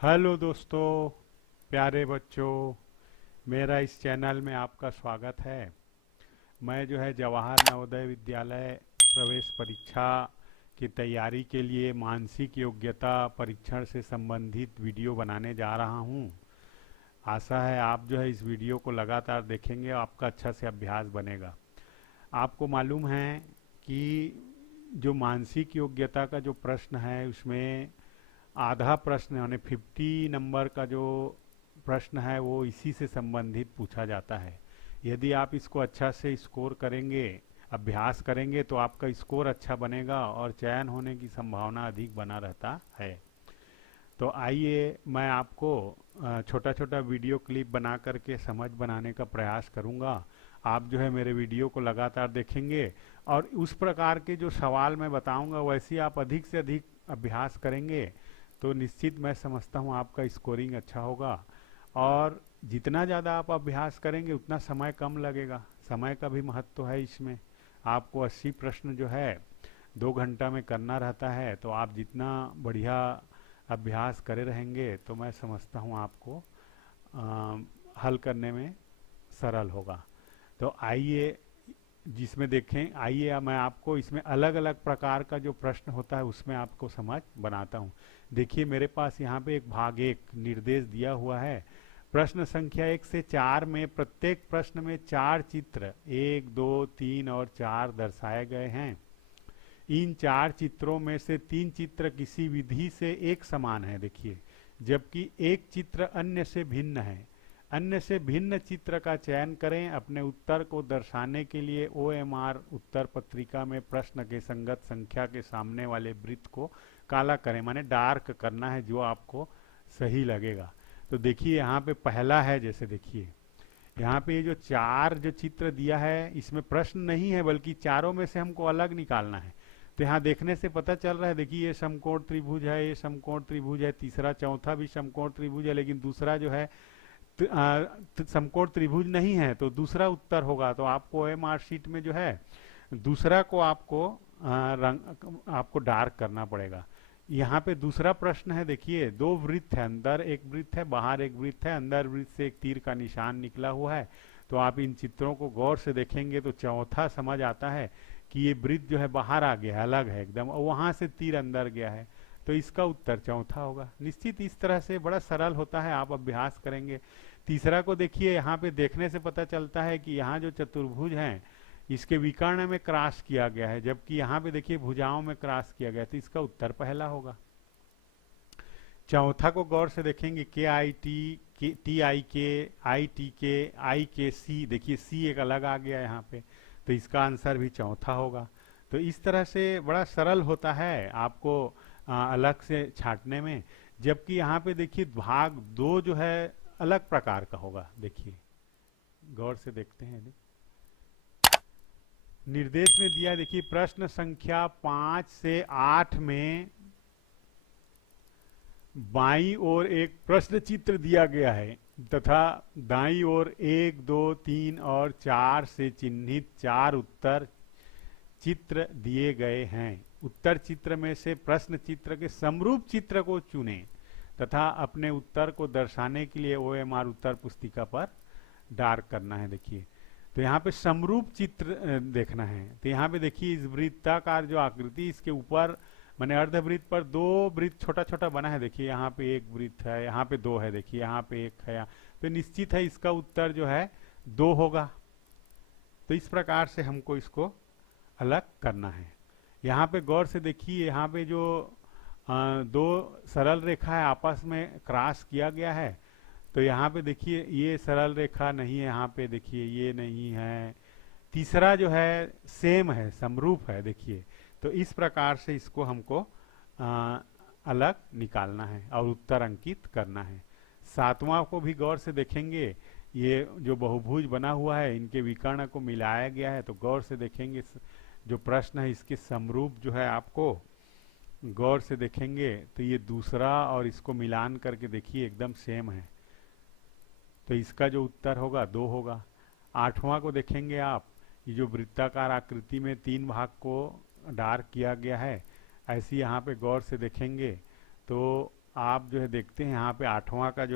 Hello दोस्तों, प्यारे बच्चों। मेरा इस चैनल में आपका स्वागत है। मैं जो है जवाहर नवोदय विद्यालय प्रवेश परीक्षा की तैयारी के लिए मानसिक योग्यता परीक्षण से संबंधित वीडियो बनाने जा रहा हूं। आशा है आप जो है इस वीडियो को लगातार देखेंगे और आपका अच्छा से अभ्यास बनेगा। आपको मालूम है कि जो मानसिक योग्यता का जो प्रश्न है उसमें आधा प्रश्न यानी 50 नंबर का जो प्रश्न है वो इसी से संबंधित पूछा जाता है। यदि आप इसको अच्छा से स्कोर करेंगे, अभ्यास करेंगे, तो आपका स्कोर अच्छा बनेगा और चयन होने की संभावना अधिक बना रहता है। तो आइए मैं आपको छोटा छोटा वीडियो क्लिप बना करके समझ बनाने का प्रयास करूंगा। आप जो है मेरे वीडियो को लगातार देखेंगे और उस प्रकार के जो सवाल मैं बताऊंगा वैसे आप अधिक से अधिक अभ्यास करेंगे तो निश्चित मैं समझता हूँ आपका स्कोरिंग अच्छा होगा। और जितना ज़्यादा आप अभ्यास करेंगे उतना समय कम लगेगा। समय का भी महत्व तो है इसमें। आपको 80 प्रश्न जो है 2 घंटा में करना रहता है, तो आप जितना बढ़िया अभ्यास करे रहेंगे तो मैं समझता हूँ आपको हल करने में सरल होगा। तो आइए जिसमें देखें, आइए अब मैं आपको इसमें अलग अलग प्रकार का जो प्रश्न होता है उसमें आपको समझ बनाता हूँ। देखिए मेरे पास यहाँ पे एक भाग एक निर्देश दिया हुआ है। प्रश्न संख्या 1 से 4 में प्रत्येक प्रश्न में 4 चित्र 1, 2, 3 और 4 दर्शाए गए हैं। इन 4 चित्रों में से 3 चित्र किसी विधि से एक समान है, देखिए, जबकि एक चित्र अन्य से भिन्न है। अन्य से भिन्न चित्र का चयन करें। अपने उत्तर को दर्शाने के लिए ओएमआर उत्तर पत्रिका में प्रश्न के संगत संख्या के सामने वाले वृत्त को काला करें, माने डार्क करना है जो आपको सही लगेगा। तो देखिए यहाँ पे पहला है, जैसे देखिए यहाँ पे ये जो 4 जो चित्र दिया है इसमें प्रश्न नहीं है बल्कि चारों में से हमको अलग निकालना है। तो यहाँ देखने से पता चल रहा है, देखिए ये समकोण त्रिभुज है, ये समकोण त्रिभुज है, तीसरा चौथा भी समकोण त्रिभुज है, लेकिन दूसरा जो है समकोण त्रिभुज नहीं है, तो दूसरा उत्तर होगा। तो आपको ओएमआर शीट में जो है दूसरा को आपको रंग आपको डार्क करना पड़ेगा। यहाँ पे दूसरा प्रश्न है, देखिए 2 वृत्त है, अंदर एक वृत्त है, बाहर एक वृत्त है, अंदर वृत्त से एक तीर का निशान निकला हुआ है। तो आप इन चित्रों को गौर से देखेंगे तो चौथा समझ आता है कि ये वृत्त जो है बाहर आ गया है, अलग है एकदम, और वहां से तीर अंदर गया है, तो इसका उत्तर चौथा होगा। निश्चित इस तरह से बड़ा सरल होता है, आप अभ्यास करेंगे। तीसरा को देखिए, यहाँ पे देखने से पता चलता है कि यहाँ जो चतुर्भुज हैं इसके विकर्ण में क्रॉस किया गया है, जबकि यहाँ पे देखिए भुजाओं में क्रॉस किया गया है, तो इसका उत्तर पहला होगा। चौथा को गौर से देखेंगे, KIT, TIK, ITK, IKC, देखिए सी एक अलग आ गया यहाँ पे, तो इसका आंसर भी चौथा होगा। तो इस तरह से बड़ा सरल होता है आपको अलग से छांटने में। जबकि यहाँ पे देखिए भाग 2 जो है अलग प्रकार का होगा। देखिए गौर से देखते हैं, निर्देश में दिया, देखिए प्रश्न संख्या 5 से 8 में बाईं ओर एक प्रश्न चित्र दिया गया है तथा दाईं ओर 1, 2, 3 और 4 से चिन्हित 4 उत्तर चित्र दिए गए हैं। उत्तर चित्र में से प्रश्न चित्र के समरूप चित्र को चुनें तथा अपने उत्तर को दर्शाने के लिए ओएमआर उत्तर पुस्तिका पर डार्क करना है। देखिए तो यहाँ पे समरूप चित्र देखना है। तो यहाँ पे देखिए इस वृत्ताकार जो आकृति, इसके ऊपर मैंने अर्धवृत्त पर 2 वृत्त छोटा छोटा बना है। देखिए यहाँ पे एक वृत्त है, यहाँ पे 2 है, देखिए यहाँ पे 1 है, तो निश्चित है इसका उत्तर जो है 2 होगा। तो इस प्रकार से हमको इसको अलग करना है। यहाँ पे गौर से देखिए, यहाँ पे जो 2 सरल रेखा है आपस में क्रॉस किया गया है, तो यहाँ पे देखिए ये सरल रेखा नहीं है, यहाँ पे देखिए ये नहीं है, तीसरा जो है सेम है, समरूप है। देखिए तो इस प्रकार से इसको हमको अलग निकालना है और उत्तर अंकित करना है। 7वां को भी गौर से देखेंगे, ये जो बहुभुज बना हुआ है इनके विकर्ण को मिलाया गया है, तो गौर से देखेंगे जो प्रश्न है इसके समरूप जो है आपको गौर से देखेंगे तो ये दूसरा और इसको मिलान करके देखिए एकदम सेम है, तो इसका जो उत्तर होगा 2 होगा। 8वां को देखेंगे आप, ये जो वृत्ताकार आकृति में 3 भाग को डार्क किया गया है, ऐसी यहाँ पे गौर से देखेंगे तो आप जो है देखते हैं यहाँ पे आठवां का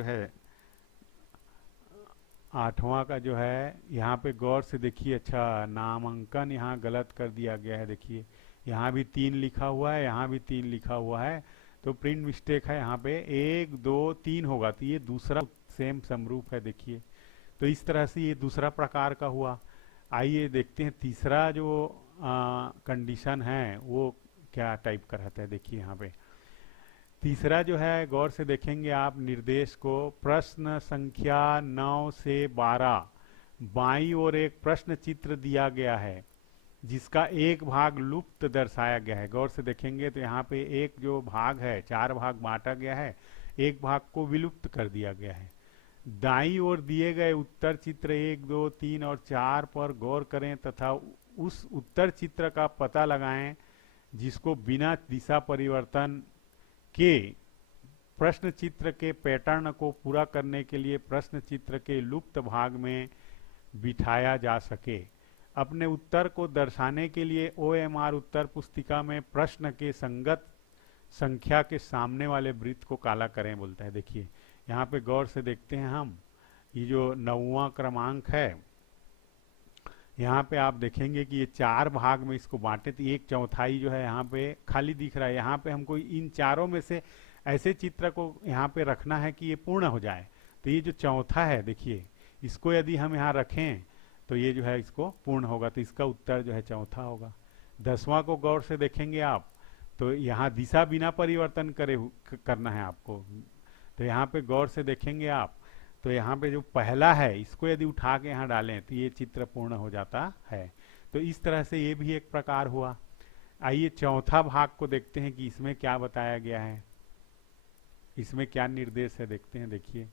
जो है यहाँ पे गौर से देखिए। अच्छा, नामांकन यहाँ गलत कर दिया गया है। देखिए यहाँ भी 3 लिखा हुआ है, यहाँ भी 3 लिखा हुआ है, तो प्रिंट मिस्टेक है। यहाँ पे 1 2 3 होगा, तो ये दूसरा सेम समरूप है। देखिए, तो इस तरह से ये दूसरा प्रकार का हुआ। आइए देखते हैं तीसरा जो कंडीशन है वो क्या टाइप का रहता है। देखिए यहाँ पे तीसरा जो है, गौर से देखेंगे आप निर्देश को। प्रश्न संख्या 9 से 12 बाईं ओर एक प्रश्न चित्र दिया गया है जिसका एक भाग लुप्त दर्शाया गया है। गौर से देखेंगे तो यहाँ पे एक जो भाग है, 4 भाग बांटा गया है, एक भाग को विलुप्त कर दिया गया है। दाईं ओर दिए गए उत्तर चित्र 1 2 3 और 4 पर गौर करें तथा उस उत्तर चित्र का पता लगाएं जिसको बिना दिशा परिवर्तन के प्रश्न चित्र के पैटर्न को पूरा करने के लिए प्रश्न चित्र के लुप्त भाग में बिठाया जा सके। अपने उत्तर को दर्शाने के लिए OMR उत्तर पुस्तिका में प्रश्न के संगत संख्या के सामने वाले वृत्त को काला करें बोलता है। देखिए यहाँ पे गौर से देखते हैं हम, ये जो 9वां क्रमांक है, यहाँ पे आप देखेंगे कि ये 4 भाग में इसको बांटे, तो 1/4 जो है यहाँ पे खाली दिख रहा है। यहाँ पे हमको इन चारों में से ऐसे चित्र को यहाँ पे रखना है कि ये पूर्ण हो जाए। तो ये जो चौथा है, देखिए इसको यदि हम यहाँ रखें तो ये जो है इसको पूर्ण होगा, तो इसका उत्तर जो है चौथा होगा। 10वां को गौर से देखेंगे आप, तो यहाँ दिशा बिना परिवर्तन करे करना है आपको। तो यहाँ पे गौर से देखेंगे आप, तो यहाँ पे जो पहला है इसको यदि उठा के यहाँ डालें तो ये चित्र पूर्ण हो जाता है। तो इस तरह से ये भी एक प्रकार हुआ। आइए चौथा भाग को देखते हैं कि इसमें क्या बताया गया है, इसमें क्या निर्देश है देखते हैं। देखिए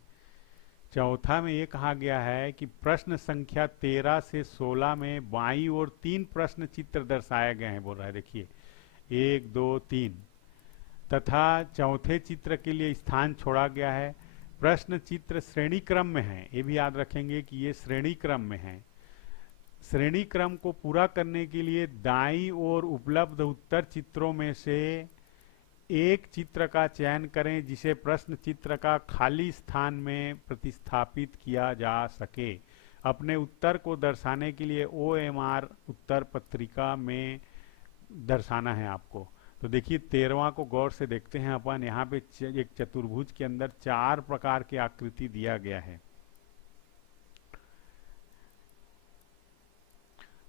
चौथा में ये कहा गया है कि प्रश्न संख्या 13 से 16 में बाईं ओर 3 प्रश्न चित्र दर्शाए गए हैं बोल रहा है। देखिए 1 2 3 तथा चौथे चित्र के लिए स्थान छोड़ा गया है। प्रश्न चित्र श्रेणी क्रम में है, ये भी याद रखेंगे कि ये श्रेणी क्रम में है। श्रेणी क्रम को पूरा करने के लिए दाईं ओर उपलब्ध उत्तर चित्रों में से एक चित्र का चयन करें जिसे प्रश्न चित्र का खाली स्थान में प्रतिस्थापित किया जा सके। अपने उत्तर को दर्शाने के लिए OMR उत्तर पत्रिका में दर्शाना है आपको। तो देखिए 13वां को गौर से देखते हैं अपन। यहाँ पे एक चतुर्भुज के अंदर 4 प्रकार की आकृति दिया गया है।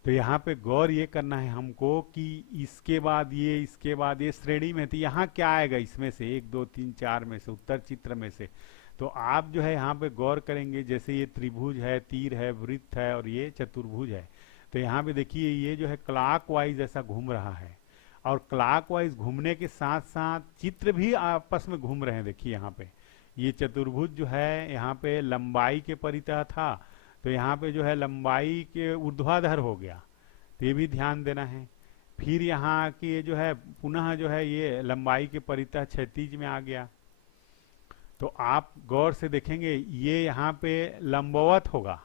तो यहाँ पे गौर ये करना है हमको कि इसके बाद ये श्रेणी में, तो यहाँ क्या आएगा इसमें से 1 2 3 4 में से, उत्तर चित्र में से। तो आप जो है यहाँ पे गौर करेंगे, जैसे ये त्रिभुज है, तीर है, वृत्त है और ये चतुर्भुज है। तो यहाँ पे देखिए ये जो है क्लॉकवाइज ऐसा घूम रहा है, और क्लॉकवाइज घूमने के साथ साथ चित्र भी आपस में घूम रहे हैं। देखिए यहाँ पे ये चतुर्भुज जो है यहाँ पे लंबाई के परितः था, तो यहाँ पे जो है लंबाई के ऊर्ध्वाधर हो गया, तो ये भी ध्यान देना है। फिर यहाँ की जो है पुनः जो है ये लंबाई के परितः क्षैतिज में आ गया। तो आप गौर से देखेंगे ये यहाँ पे लंबवत होगा,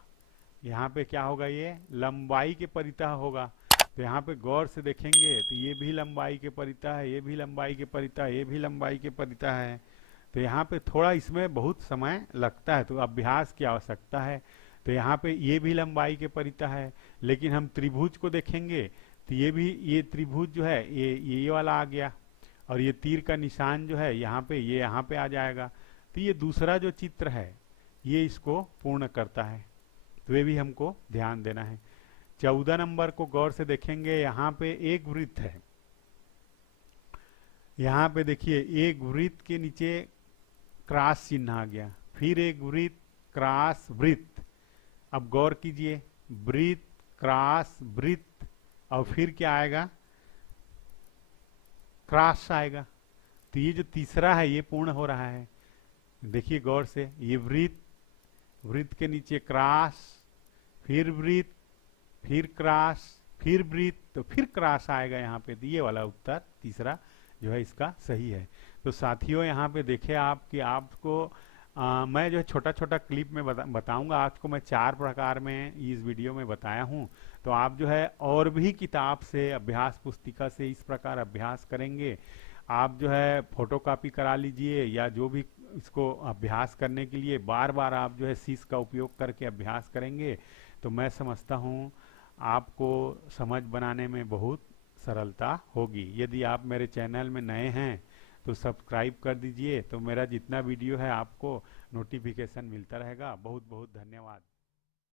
यहाँ पे क्या होगा, ये लंबाई के परितः होगा। तो यहाँ पे गौर से देखेंगे तो ये भी लंबाई के परितः है, ये भी लंबाई के परितः, ये भी लंबाई के परितः है। तो यहाँ पे थोड़ा इसमें बहुत समय लगता है, तो अभ्यास की आवश्यकता है। तो यहाँ पे ये भी लंबाई के परितः है। लेकिन हम त्रिभुज को देखेंगे तो ये त्रिभुज जो है ये वाला आ गया, और ये तीर का निशान जो है यहाँ पे, ये यहाँ पे आ जाएगा। तो ये दूसरा जो चित्र है ये इसको पूर्ण करता है, तो ये भी हमको ध्यान देना है। 14 नंबर को गौर से देखेंगे, यहाँ पे एक वृत्त है। यहाँ पे देखिए एक वृत्त के नीचे क्रॉस चिन्ह आ गया, फिर एक वृत्त, क्रॉस, वृत्त। अब गौर कीजिए, वृत्त, क्रॉस, वृत्त, और फिर क्या आएगा, क्रॉस आएगा। तो ये जो तीसरा है ये पूर्ण हो रहा है। देखिए गौर से, ये वृत्त, वृत्त के नीचे क्रॉस, फिर वृत्त, फिर क्रॉस, फिर वृत्त, तो फिर क्रॉस आएगा यहाँ पे। तो ये वाला उत्तर तीसरा जो है इसका सही है। तो साथियों यहाँ पे देखे आप कि आपको मैं जो है छोटा छोटा क्लिप में बताऊंगा। आपको मैं 4 प्रकार में इस वीडियो में बताया हूँ। तो आप जो है और भी किताब से, अभ्यास पुस्तिका से इस प्रकार अभ्यास करेंगे आप जो है फोटोकॉपी करा लीजिए, या जो भी इसको अभ्यास करने के लिए बार बार आप जो है शीश का उपयोग करके अभ्यास करेंगे तो मैं समझता हूँ आपको समझ बनाने में बहुत सरलता होगी। यदि आप मेरे चैनल में नए हैं तो सब्सक्राइब कर दीजिए, तो मेरा जितना वीडियो है आपको नोटिफिकेशन मिलता रहेगा। बहुत बहुत धन्यवाद।